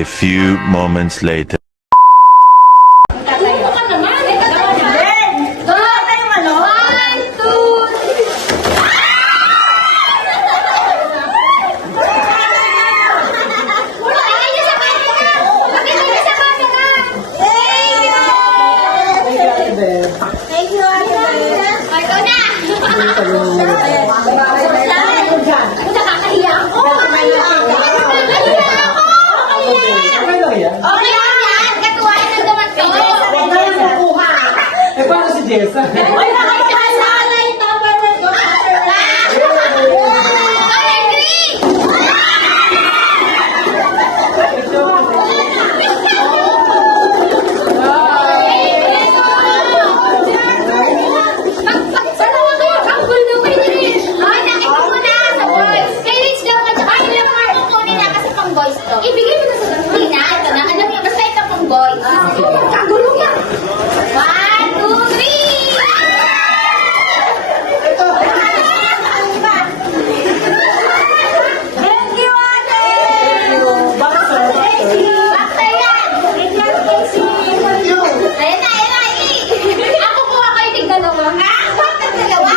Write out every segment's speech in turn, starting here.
A few moments later. Jessa. Ibigay mo na sa Dina. Ito na. Alam niyo, basta ito pang boys. Kagulo ka. 1, 2, 3. Thank you, ate. Baksa yan. Ayan na. Ako po ako yung tigdalawa. Bakit dalawa?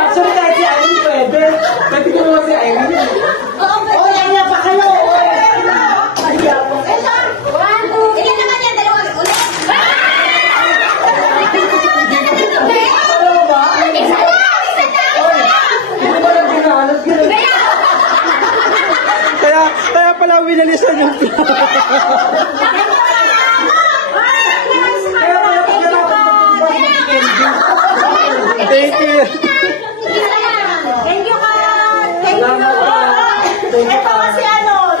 Actually, kahit si Irene pwede. Pwede ko naman si Irene. Kaya pala winalisan yung kaya pala pagkatapos thank you. Thank you, Kat. Ito kasi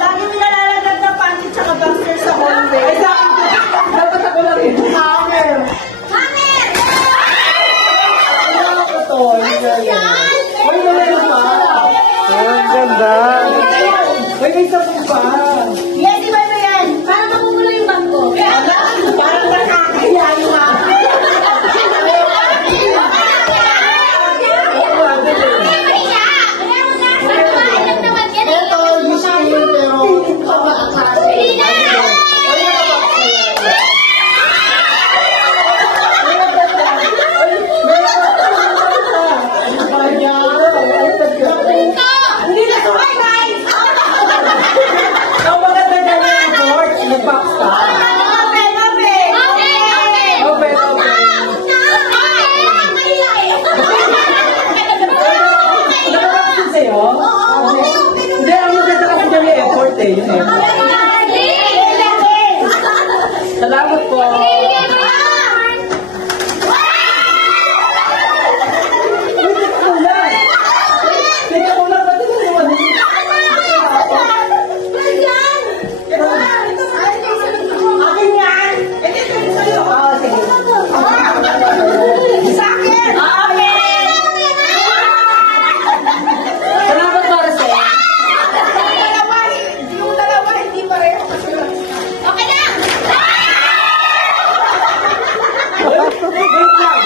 lagi mo nalalagdag ng panty tsaka boxer sa hallway. Ay, sa akin, dapat ako lang yun. Hammer! Hammer! Ano ko to? Uy, meron pa. Ang ganda. Uy, may sabong pa. Yes, di ba yan? Para makukulo yung bag ko. Parang nakakaya yung Salamat po. akin yan! Ito yung sa'yo. Sige. Sa akin! Salamat, Marcel. Yung dalawa, hindi pareho kasi Okay lang! Wait lang.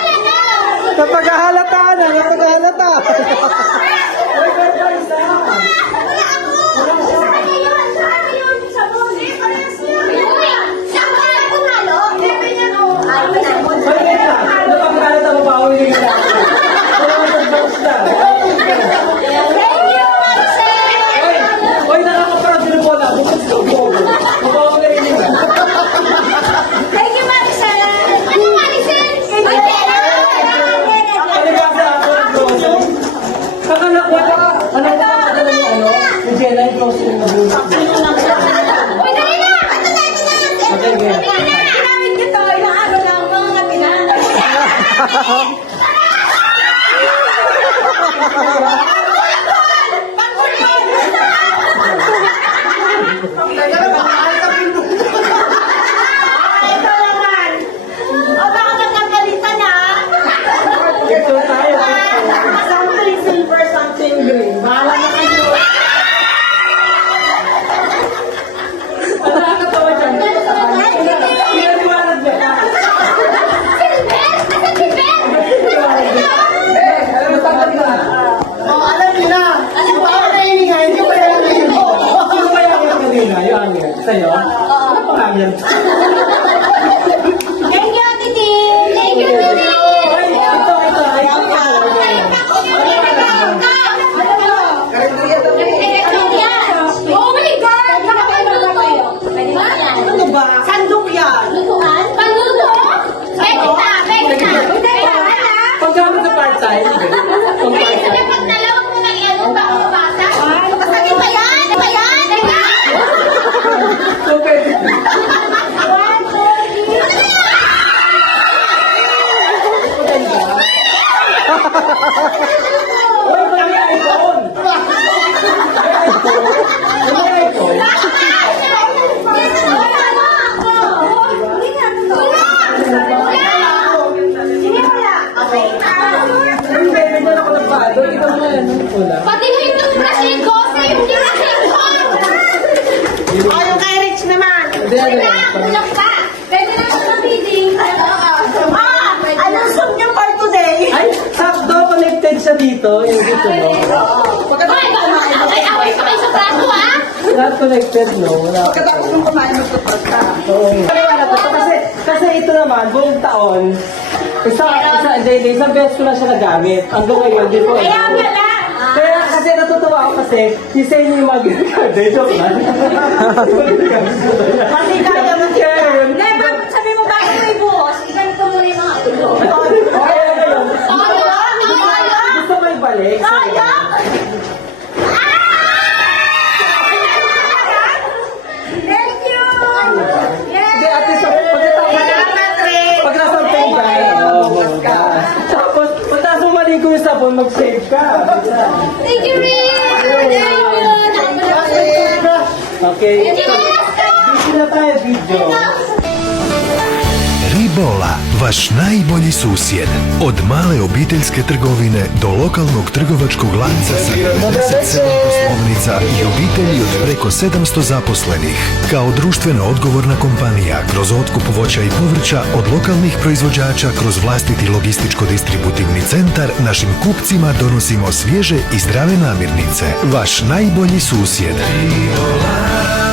Napaghahalata na, napaghahalata. Uy, meron pa isa. Uy, wait lang. Napaghahalata mo pa, ulit ka na. Salamat, Marcel. Uy, nakakaparang sinubola. Bukod sa ubo. Mukha na rin yun. Paligasa ako ng grocery. Kakalakwat ka. Ano ka padala ni Yung Jenna yung grocery na bulo. Ito tayo. Something silver, something green. Bahala na kayo. Ano nakakatawa dyan? Uy, may iPhone! May iPhone? Hindi, ganyan ako nagpado. Ikaw mo yan, wala. Pati na yung toothbrush ko, sa'yo yung ginagawa ko. O, yung kay Rich naman. Hindi, ano Wala, yan. kulang pa. Pwede na ito sa feeding. Anong soup niyo for today? Ay, sakto, connected siya dito. Yung dito, no? Hoy, away pa kayo sa prato, ha? Not connected, no? Wala. Pagkatapos ng kumain mo sa Oo. Paniwala ko to kasi ito naman, buong taon, isang beses ko na siya nagamit. Hanggang ngayon, di ko. Kaya nga lang. Kaya kasi natutuwa ako kasi, yung sa inyo yung mag-record. Joke lang. Kasi kaya mo Kaya yun. Never, sabi mo bakit mo ibuhos? Ganito mo yung mga ulo. Kaya yun. Kaya! Gusto ko ibalik. Kaya! Thank you! Hindi, at least pag nasa pay tapos, pagtas mo maligo yung sabon, mag-save ka. Thank you, Rick! Okay. Busy na tayo, video. Ribola, vaš najbolji susjed. Od male obiteljske trgovine do lokalnog trgovačkog lanca sa 97 poslovnica i obitelji od preko 700 zaposlenih. Kao društveno odgovorna kompanija kroz otkup voća i povrća od lokalnih proizvođača kroz vlastiti logističko-distributivni centar našim kupcima donosimo svježe i zdrave namirnice. Vaš najbolji susjed. Ribola.